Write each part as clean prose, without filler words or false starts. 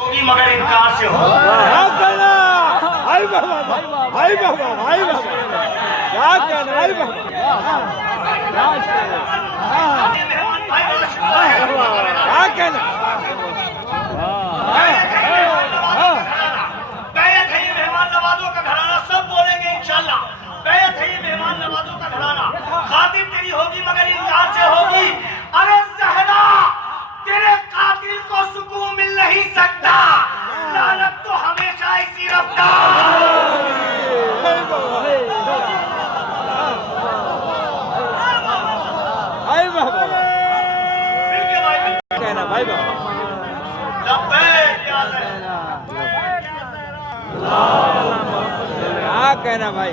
होगी मगर इनकार से हो। भाई बाबा भाई बाबा भाई बाबा क्या कहना भाई बाबा क्या कहना बैत है ये मेहमान नवाजों का घराना, सब बोलेंगे इंशाल्लाह। बैत है ये मेहमान नवाजों का घराना, खातिर तेरी होगी मगर इनकार से होगी। अरे ज़हरा तेरे कातिल को सुकून मिल नहीं सकता, लानत तो हमेशा इसी रफ्तार। भाई बाबा कहना भाई बाबा लब्बैक या ज़हरा। क्या कहना भाई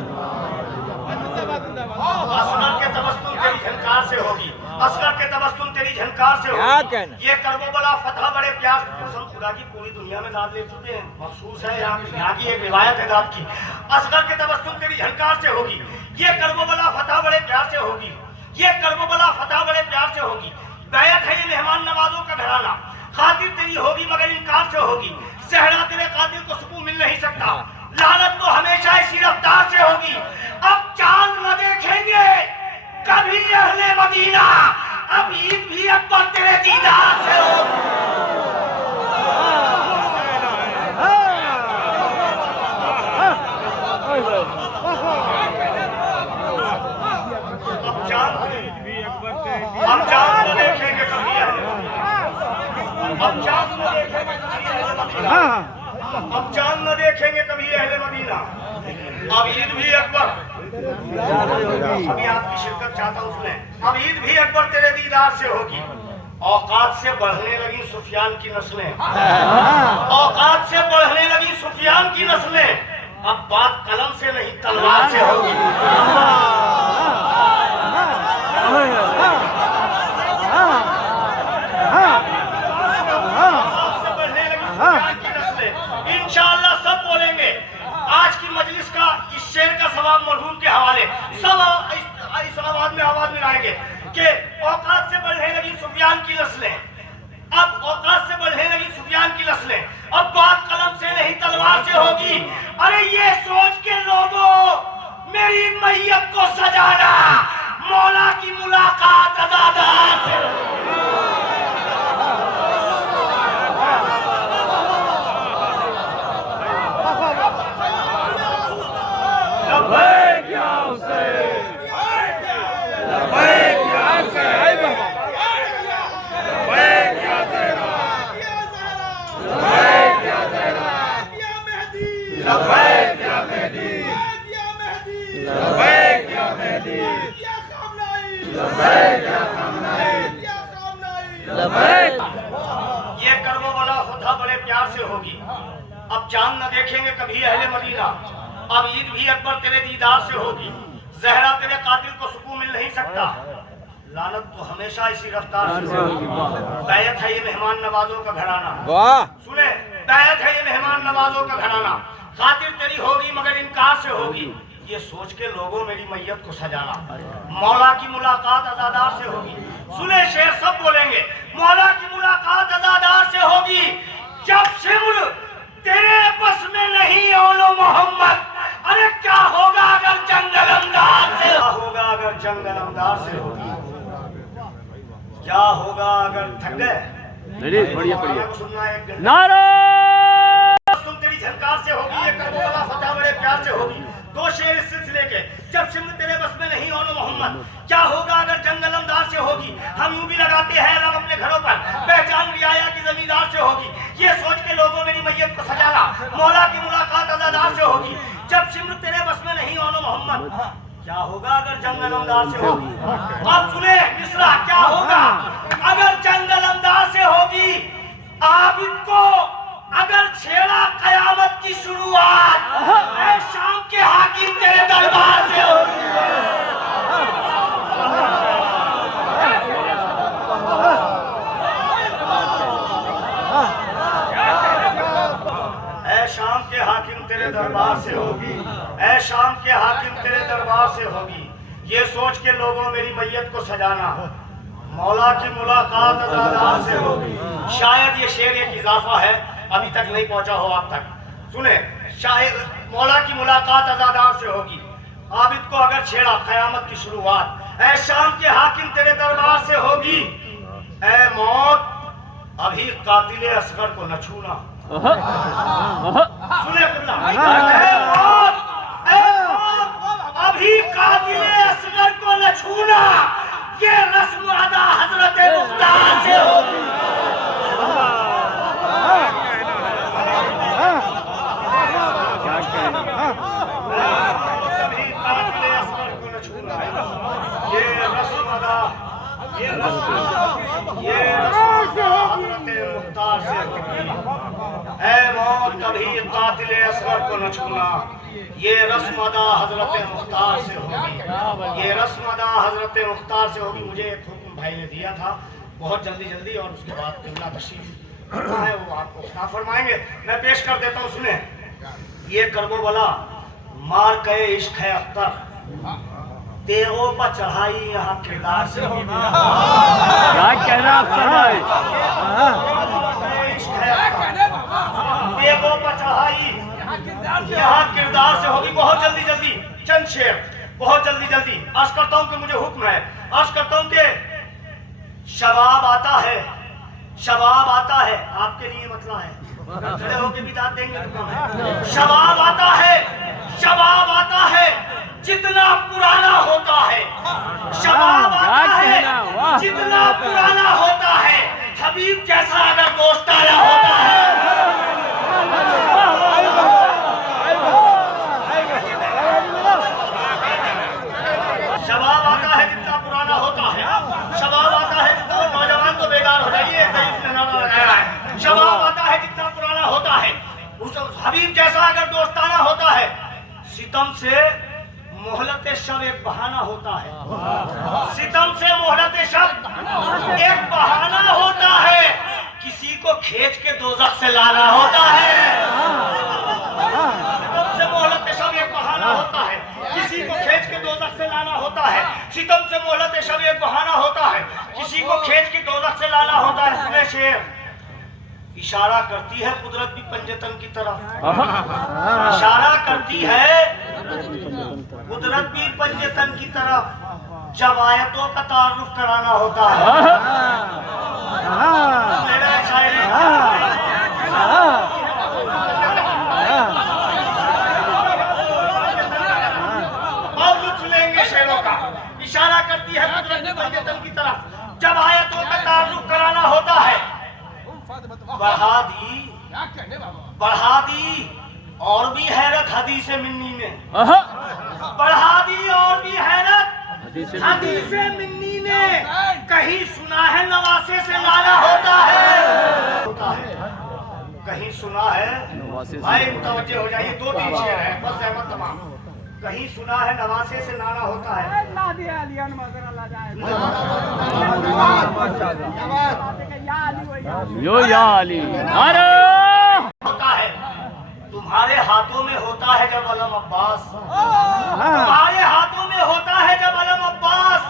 असगर के तबस्सुम तेरी झनकार से होगी, असगर के तबस्सुम तेरी झनकार से होगी। क्या कहना ये करबला फतह बड़े प्यार कसम खुदा की पूरी दुनिया में दाद ले चुके हैं, मखसूस है यहाँ की एक रिवायत है दाद की। असगर के तबस्सुम तेरी झनकार से होगी, ये करबला फतह बड़े प्यार से होगी, ये करबला फतह बड़े प्यार से होगी। बैत है ये मेहमान नवाजों का घराना, खातिर तेरी होगी मगर इनकार से होगी। ज़हरा तेरे कातिल को सुकून मिल नहीं सकता, लानत तो हमेशा इसी रफ्तार से होगी। अब चांद न देखेंगे कभी अहले मदीना, अब ईद भी अकबर तेरे दीदार से होगी। अब चांद न देखेंगे कभी अहले मदीना, अब चांद न देखेंगे कभी अहले मदीना, अब चांद न देखेंगे कभी अहले मदीना, अब ईद भी अकबर। अभी आपकी शिरकत चाहता हूँ सुने। अब ईद भी अकबर तेरे दीदार से होगी। औकात से बढ़ने लगी सुफियान की नस्लें, औकात से बढ़ने लगी सुफियान की नस्लें, अब बात कलम से नहीं तलवार से होगी। इंशाअल्लाह सब बोलेंगे। आज की मजलिस का इस शेर का सवाब मरहूम के हवाले सब इस आवाज में लाएंगे कि औकात से बढ़ने लगी सुफियान की नस्लें, अब औकात से बढ़ने लगी सुफियान की नस्लें, अब बात कलम से नहीं तलवार से होगी। अरे ये सोच के लोगों मेरी मैयत को सजाना, मौला की मुलाकात अज़ादार से ये करबो वाला फतह बड़े प्यार से होगी। अब चांद न देखेंगे कभी अहले मदीना, अब ईद भी अकबर तेरे दीदार से होगी। ज़हरा तेरे कातिल को सुकून मिल नहीं सकता, लानत तो हमेशा इसी रफ्तार से होगी। बैत है ये मेहमान नवाजों का घराना, वाह सुने बैत है ये मेहमान नवाजों का घराना, खातिर तेरी होगी मगर इनकार से होगी। ये सोच के लोगों मेरी मैयत को सजाना, मौला की मुलाकात अज़ादार से होगी। सुने शेर सब बोलेंगे, मौला की मुलाकात अज़ादार से होगी। जब शिमर तेरे बस में नहीं ओलो मोहम्मद, अरे क्या होगा अगर जंगल अंदाज से, क्या होगा अगर जंगल अंदाज से होगी, क्या होगा अगर थक गए बढ़िया सुनना एक नारा तुम तेरी झनकार से होगी। ये करबला फतह बड़े प्यार से होगी। दो शेर इस सिलसिले के, जब सिमर तेरे बस में नहीं ओलो मोहम्मद, क्या होगा अगर जंगल अंदाज से होगी। हम यूं भी लगाते हैं रंग अपने घरों पर, पहचान रियाया की जमींदार से होगी। ये सोच के लोगों मेरी मैयत को सजाना, मौला की मुलाकात अज़ादार से होगी। जब सिमर तेरे बस में नहीं ओलो मोहम्मद, क्या होगा अगर जंगल अंदाज से होगी। अब सुने मिसरा, क्या होगा अगर जंगल अंदाज से होगी। आबिद को अगर छेड़ा कयामत की शुरुआत, ऐ शाम के हाकिम तेरे दरबार से होगी। ऐ शाम के हाकिम तेरे दरबार से होगी, ऐ शाम के हाकिम तेरे दरबार से होगी। ये सोच के लोगों मेरी मैयत को सजाना, मौला की मुलाकात अज़ादार से होगी। शायद ये शेर एक इजाफा है अभी तक नहीं पहुंचा हो आप तक। सुने, शायद मौला की मुलाकात अज़ादार से होगी। आबिद को अगर छेड़ा कयामत की शुरुआत। ऐ शाम के हाकिम तेरे दरबार से होगी। ऐ मौत अभी कातिले असगर को न छूना। सुने कुल्ला, ऐ मौत अभी कातिले असगर को न छूना। ये रस्म अदा हजरत मुख्तार से होगी। ये रस्म हज़रत मुख्तार से होगी। ऐ मौत कभी कातिले असगर को न छूना। ये रस्म अदा हज़रत मुख्तार से होगी। ये रस्म अदा हज़रत मुख्तार से होगी। मुझे एक हुक्म भाई ने दिया था, बहुत जल्दी और उसके बाद किबला तशरीफ है वो आपको क्या फरमाएंगे, मैं पेश कर देता हूँ। सुने, ये करबो बला मार कहे इश्क है अख्तर, तेगों पर चढ़ाई यहाँ किरदार से होगी। क्या कह रहा अख्तर भाई? इश्क है अख्तर, तेगों पर चढ़ाई यहाँ किरदार से होगी। बहुत जल्दी चंद शेर, बहुत जल्दी अर्ज करता हूँ कि मुझे हुक्म है। अर्ज करता हूँ कि शबाब आता है आपके लिए मतला है, खड़े होके भी दाद देंगे तो कम है। शबाब आता है जितना पुराना होता है। शबाब आता है जितना पुराना होता है। हबीब जैसा अगर दोस्ताना होता है। शबाब आता है जितना पुराना होता है। शबाब आता है जितना, नौजवान तो बेकार हो जाइए, शबाब आता है जितना पुराना होता है। उस हबीब जैसा अगर दोस्ताना होता है। सितम से मोहलत शब एक बहाना होता है। सितम से मोहलत शब एक बहाना होता है। किसी को खींच के दोज़ख से लाना होता है। सितम से मोहलत शब एक बहाना होता है। किसी को खींच के दोज़ख से लाना होता है। सितम से मोहलत शब एक बहाना होता है। किसी को खींच के दोज़ख से लाना होता है। सुने शेर, इशारा करती है कुदरत भी पंजतन की तरफ। इशारा करती है कुदरत भी पंजतन की तरफ। जब आयतों का तारुफ कराना होता है। मेरा शायरी अब लुत्फ लेंगे शेरों का। इशारा करती है कुदरत भी पंजतन की तरफ। जब आयतों का तारुफ कराना होता है। बढ़ा दी और भी हैरत हदीस मिन्नी ने। बढ़ा दी और भी हैरत हदीस मिन्नी ने। कहीं सुना है नवासे से लाना होता है। कहीं सुना है, भाई मुतवज्जे हो जाइए, 2-3 शेर है बस, अहमद तमाम। कहीं सुना है नवासे से लाना होता है। यो या अली होता है। तुम्हारे हाथों में होता है जब अलम अब्बास। तुम्हारे हाथों में होता है जब अलम अब्बास।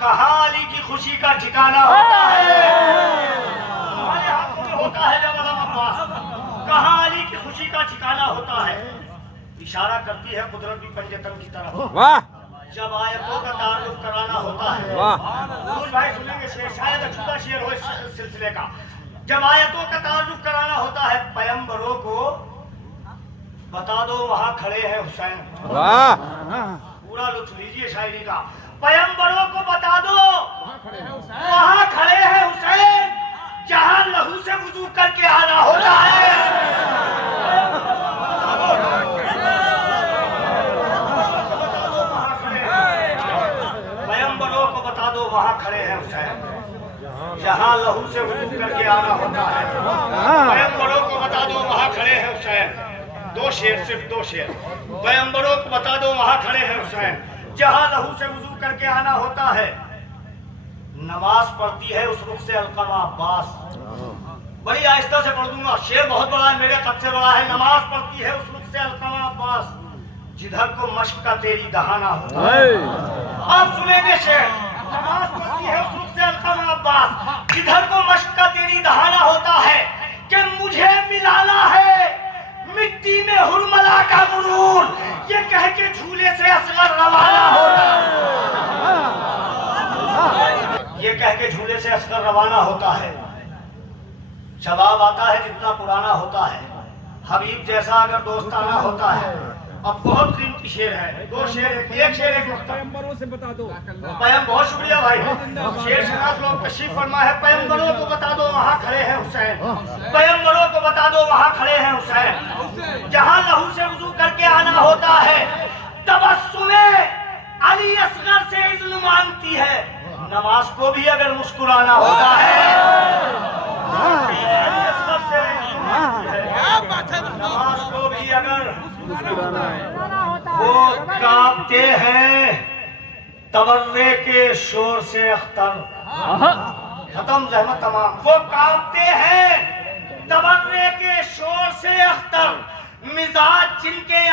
कहाँ अली की खुशी का ठिकाना होता है। तुम्हारे हाथों में होता है जब अलम अब्बास। कहाँ अली की खुशी का ठिकाना होता है। इशारा करती है कुदरत भी पंजतन की तरफ। वाह, जब आयतों का तारुफ कराना होता है। भाई सुनेंगे शेर, शायद अछूता शेर हो इस सिलसिले का। जब आयतों का तारुफ कराना होता है। पैगंबरों को बता दो वहाँ खड़े हैं हुसैन। वाह, पूरा लुत्फ लीजिए शायरी का। पैगंबरों को बता दो वहाँ खड़े हैं हुसैन, जहाँ लहू से वुजू करके आना होता है। पैगंबरों को बता दो वहाँ खड़े हैं हुसैन, जहाँ लहू से वुजू करके आना होता है। पैगंबरों को बता दो वहाँ खड़े हैं हुसैन। 2 शेर, सिर्फ 2 शेर। पैगंबरों को बता दो वहाँ खड़े हैं हुसैन, जहाँ लहू से वुजू करके आना होता है। नमाज पढ़ती है उस रुख से अलकमा अब्बास। बड़ी आहिस्ता से पढ़ दूंगा, शेर बहुत बड़ा है, मेरे कद से बड़ा है। नमाज पढ़ती है उस रुख से अलकमा अब्बास, जिधर को मश्क का तेरी दहाना होता है। आप सुनेंगे शेर, नमाज पढ़ती है उस रुख से अलकमा अब्बास, जिधर को मश्क का तेरी दहाना होता है। कि मुझे मिलाना है मिट्टी में हुरमला का गुरूर, ये कह के झूले से असगर रवाना होता ये कह के झूले से असगर रवाना होता है। जवाब आता है जितना पुराना होता है, हबीब जैसा अगर दोस्ताना होता है। अब बहुत कीमती शेर है, दो शेर, एक शेर एक वक्त पैगंबरों से बता दो। पैम, बहुत शुक्रिया भाई। शेर शनाज लोग तशरीफ फरमा है। पैगंबरों को बता दो वहाँ खड़े हैं हुसैन, पैगंबरों को बता दो वहाँ खड़े हैं हुसैन। जहाँ लहू से वुजू करके आना होता है, तबस्सुमे अली असगर से इज़्न मांगती है। नमाज को भी अगर मुस्कुराना होता है, अली असगर से इज़्न मांगती है। नमाज को भी अगर वो कांपते हैं तबर्रे के शोर से अख्तर। खत्म जहमत तमाम। वो कांपते हैं तबर्रे के शोर से अख्तर, मिजाज जिनके